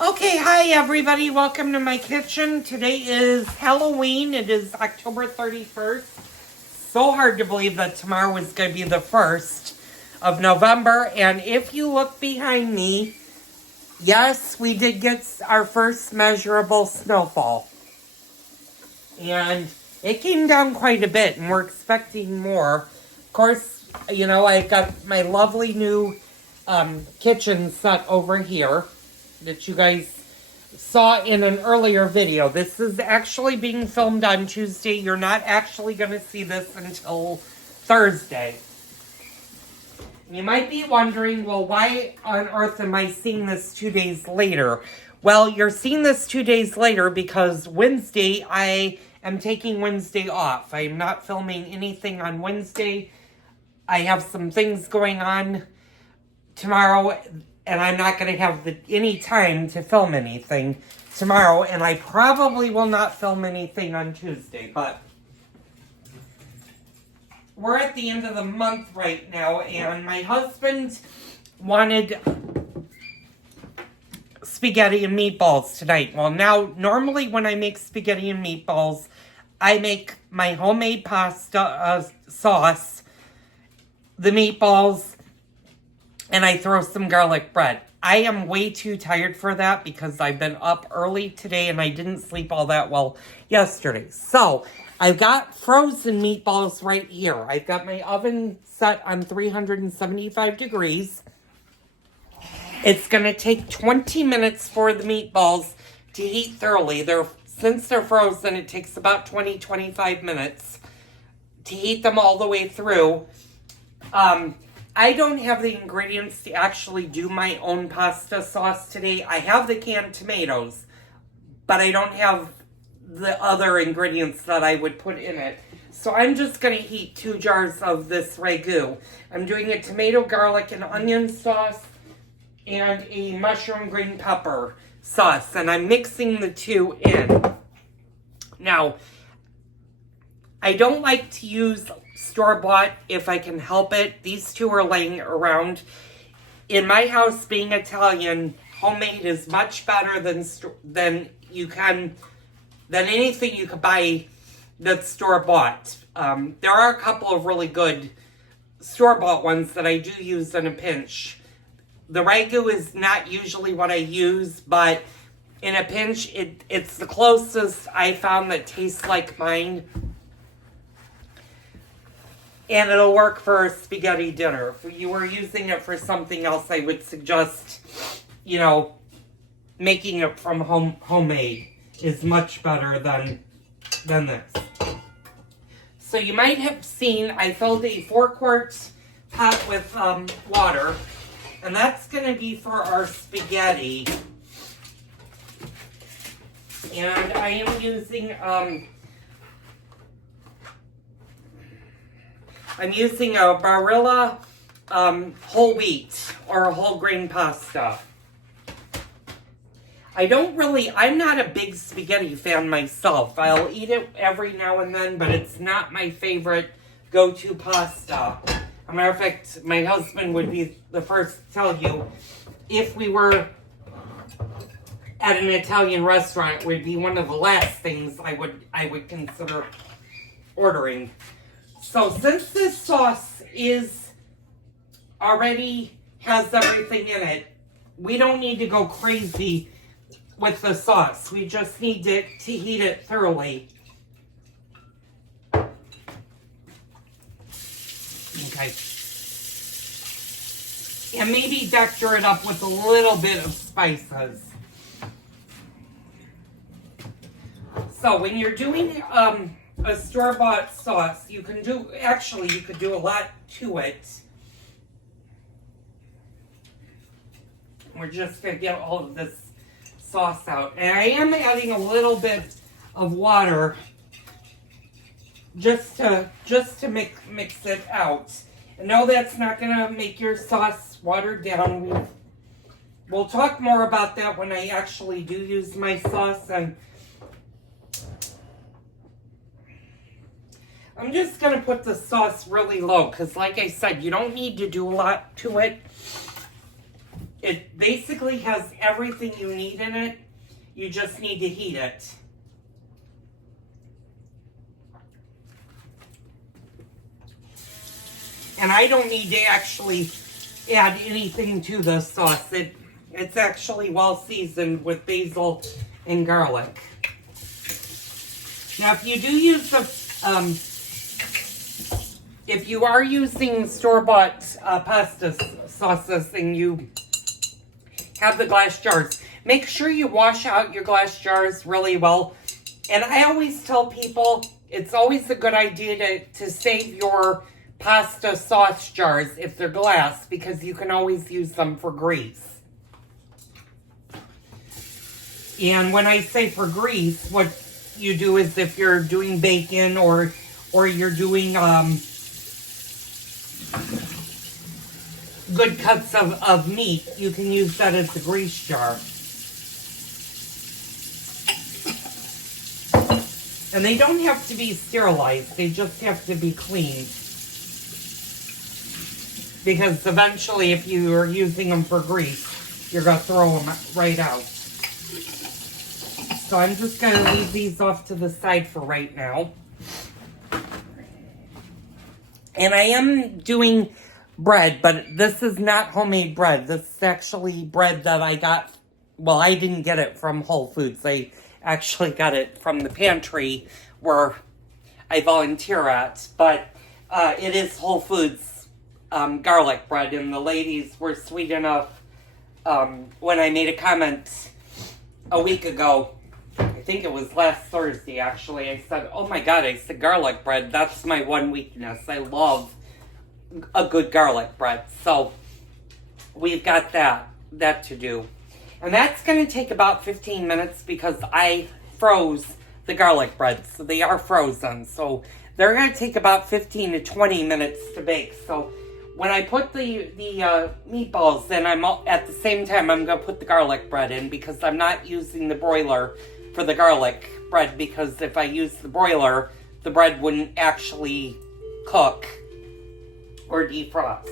Okay, hi everybody. Welcome to my kitchen. Today is Halloween. It is October 31st. So hard to believe that tomorrow is going to be the 1st of November. And if you look behind me, yes, we did get our first measurable snowfall. And it came down quite a bit, and we're expecting more. Of course, you know, I got my lovely new kitchen set over here that you guys saw in an earlier video. This is actually being filmed on Tuesday. You're not actually going to see this until Thursday. You might be wondering, well, why on earth am I seeing this 2 days later? Well, you're seeing this 2 days later because Wednesday, I am taking Wednesday off. I'm not filming anything on Wednesday. I have some things going on tomorrow, and I'm not going to have any time to film anything tomorrow, and I probably will not film anything on Tuesday, but we're at the end of the month right now, and my husband wanted spaghetti and meatballs tonight. Well, now, normally when I make spaghetti and meatballs, I make my homemade pasta sauce, the meatballs, and I throw some garlic bread. I am way too tired for that because I've been up early today and I didn't sleep all that well yesterday. So, I've got frozen meatballs right here. I've got my oven set on 375 degrees. It's going to take 20 minutes for the meatballs to heat thoroughly. Since they're frozen, it takes about 20-25 minutes to heat them all the way through. I don't have the ingredients to actually do my own pasta sauce today. I have the canned tomatoes, but I don't have the other ingredients that I would put in it. So I'm just going to heat 2 jars of this ragu. I'm doing a tomato, garlic, and onion sauce and a mushroom green pepper sauce. And I'm mixing the two in. Now, I don't like to use store-bought if I can help it. These two are laying around. In my house, being Italian, homemade is much better than anything you could buy that's store-bought. There are a couple of really good store-bought ones that I do use in a pinch. The ragu is not usually what I use, but in a pinch, it's the closest I found that tastes like mine. And it'll work for a spaghetti dinner. If you were using it for something else, I would suggest, you know, making it from homemade is much better than this. So you might have seen I filled a 4-quart pot with water. And that's going to be for our spaghetti. And I am using a Barilla whole wheat or a whole grain pasta. I'm not a big spaghetti fan myself. I'll eat it every now and then, but it's not my favorite go-to pasta. As a matter of fact, my husband would be the first to tell you, if we were at an Italian restaurant, it would be one of the last things I would consider ordering. So since this sauce already has everything in it, we don't need to go crazy with the sauce. We just need to heat it thoroughly. Okay. And maybe decor it up with a little bit of spices. So when you're doing a store-bought sauce, you could do a lot to it. We're just going to get all of this sauce out. And I am adding a little bit of water just to mix it out. And no, that's not going to make your sauce watered down. We'll talk more about that when I actually do use my sauce. And I'm just going to put the sauce really low because, like I said, you don't need to do a lot to it. It basically has everything you need in it. You just need to heat it. And I don't need to actually add anything to the sauce. It's actually well seasoned with basil and garlic. Now, if you do use if you are using store-bought pasta sauces and you have the glass jars, make sure you wash out your glass jars really well. And I always tell people it's always a good idea to save your pasta sauce jars if they're glass, because you can always use them for grease. And when I say for grease, what you do is if you're doing bacon or you're doing good cuts of meat, you can use that as a grease jar. And they don't have to be sterilized, they just have to be cleaned. Because eventually, if you are using them for grease, you're going to throw them right out. So I'm just going to leave these off to the side for right now. And I am doing bread, but this is not homemade bread. This is actually bread that I got. Well, I didn't get it from Whole Foods. I actually got it from the pantry where I volunteer at. But it is Whole Foods garlic bread, and the ladies were sweet enough when I made a comment a week ago. I think it was last Thursday, actually. I said, oh my God, I said garlic bread. That's my one weakness. I love a good garlic bread. So we've got that to do. And that's going to take about 15 minutes because I froze the garlic bread. So they are frozen. So they're going to take about 15 to 20 minutes to bake. So when I put the meatballs in, at the same time, I'm going to put the garlic bread in because I'm not using the broiler for the garlic bread, because if I use the broiler, the bread wouldn't actually cook or defrost.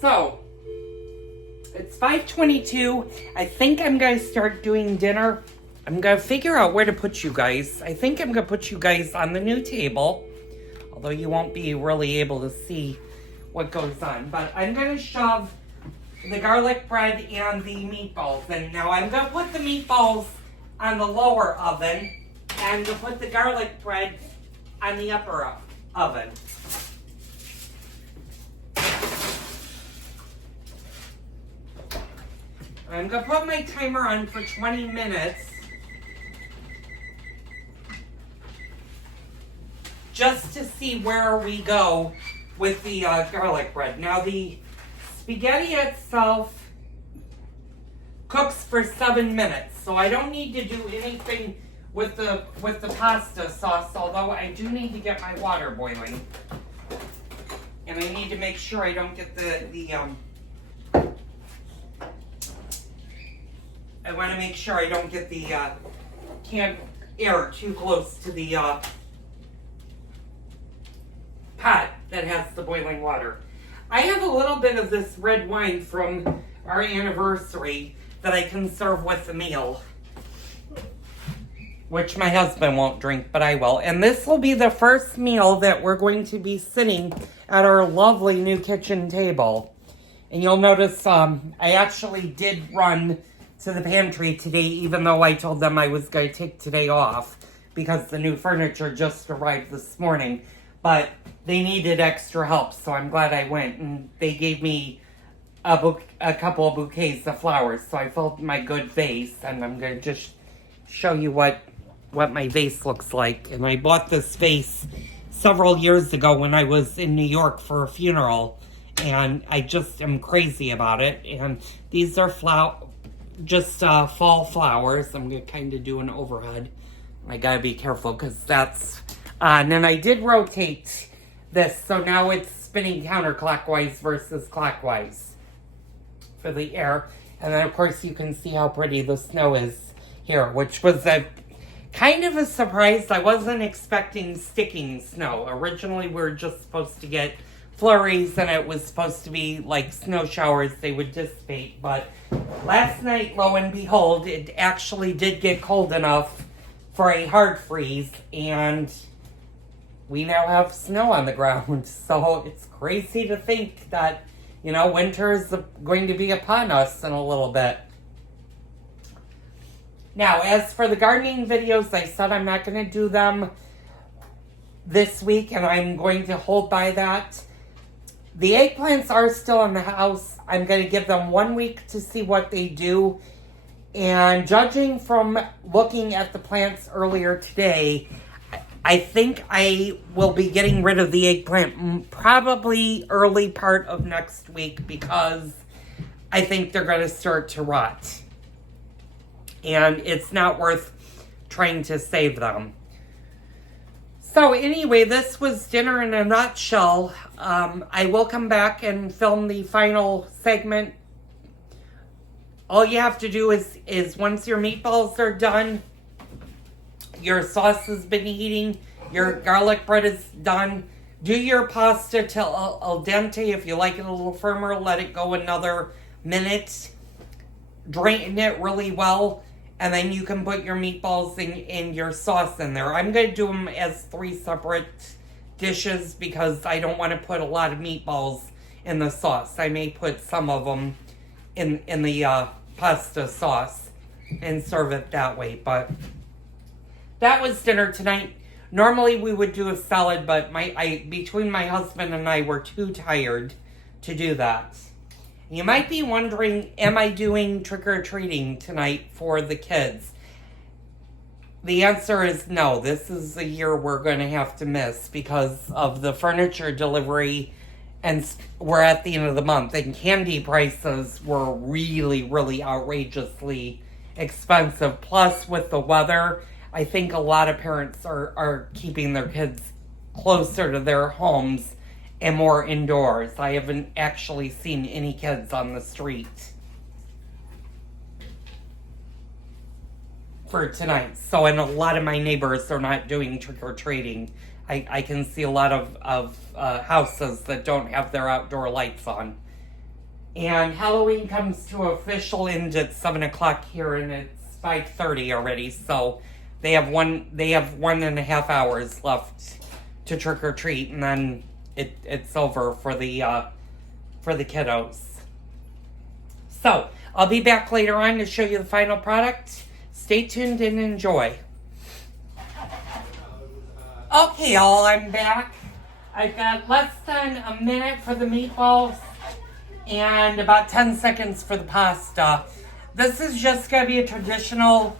So, it's 5:22. I think I'm going to start doing dinner. I'm going to figure out where to put you guys. I think I'm going to put you guys on the new table, although you won't be really able to see what goes on. But I'm going to shove the garlic bread and the meatballs in. Now I'm going to put the meatballs on the lower oven, and I'm going to put the garlic bread on the upper oven. I'm going to put my timer on for 20 minutes. Just to see where we go with the garlic bread. Now the spaghetti itself cooks for 7 minutes, so I don't need to do anything with the pasta sauce, although I do need to get my water boiling. And I need to make sure I don't get I want to make sure I don't get the canned air too close to the pot that has the boiling water. I have a little bit of this red wine from our anniversary that I can serve with the meal, which my husband won't drink, but I will. And this will be the first meal that we're going to be sitting at our lovely new kitchen table. And you'll notice I actually did run to the pantry today, even though I told them I was going to take today off because the new furniture just arrived this morning. But they needed extra help, so I'm glad I went. And they gave me a couple of bouquets of flowers, so I filled my good vase. And I'm going to just show you what my vase looks like. And I bought this vase several years ago when I was in New York for a funeral. And I just am crazy about it. And these are fall flowers. I'm going to kind of do an overhead. I got to be careful because that's... and then I did rotate this, so now it's spinning counterclockwise versus clockwise for the air. And then, of course, you can see how pretty the snow is here, which was a kind of a surprise. I wasn't expecting sticking snow. Originally, we were just supposed to get flurries and it was supposed to be like snow showers, they would dissipate. But last night, lo and behold, it actually did get cold enough for a hard freeze, and we now have snow on the ground. So it's crazy to think that, you know, winter is going to be upon us in a little bit. Now, as for the gardening videos, I said I'm not going to do them this week, and I'm going to hold by that. The eggplants are still in the house. I'm going to give them 1 week to see what they do. And judging from looking at the plants earlier today, I think I will be getting rid of the eggplant probably early part of next week, because I think they're going to start to rot. And it's not worth trying to save them. So anyway, this was dinner in a nutshell. I will come back and film the final segment. All you have to do is once your meatballs are done, your sauce has been heating, your garlic bread is done, do your pasta till al dente. If you like it a little firmer, let it go another minute. Drain it really well, and then you can put your meatballs in your sauce in there. I'm going to do them as 3 separate dishes because I don't want to put a lot of meatballs in the sauce. I may put some of them in the pasta sauce and serve it that way. But that was dinner tonight. Normally we would do a salad, but between my husband and I, we're too tired to do that. You might be wondering, am I doing trick-or-treating tonight for the kids? The answer is no. This is the year we're going to have to miss because of the furniture delivery, and we're at the end of the month, and candy prices were really, really outrageously expensive. Plus, with the weather, I think a lot of parents are keeping their kids closer to their homes and more indoors. I haven't actually seen any kids on the street for tonight. So, and a lot of my neighbors are not doing trick-or-treating. I can see a lot of houses that don't have their outdoor lights on. And Halloween comes to official end at 7 o'clock here, and it's 5:30 already. So they have 1.5 hours left to trick-or-treat, and then it's over for the kiddos. So I'll be back later on to show you the final product. Stay tuned and enjoy. Okay, y'all, I'm back. I've got less than a minute for the meatballs and about 10 seconds for the pasta. This is just going to be a traditional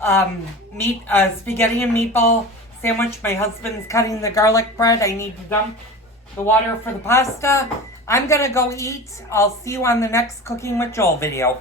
spaghetti and meatball sandwich. My husband's cutting the garlic bread. I need to dump the water for the pasta. I'm going to go eat. I'll see you on the next Cooking with Joel video.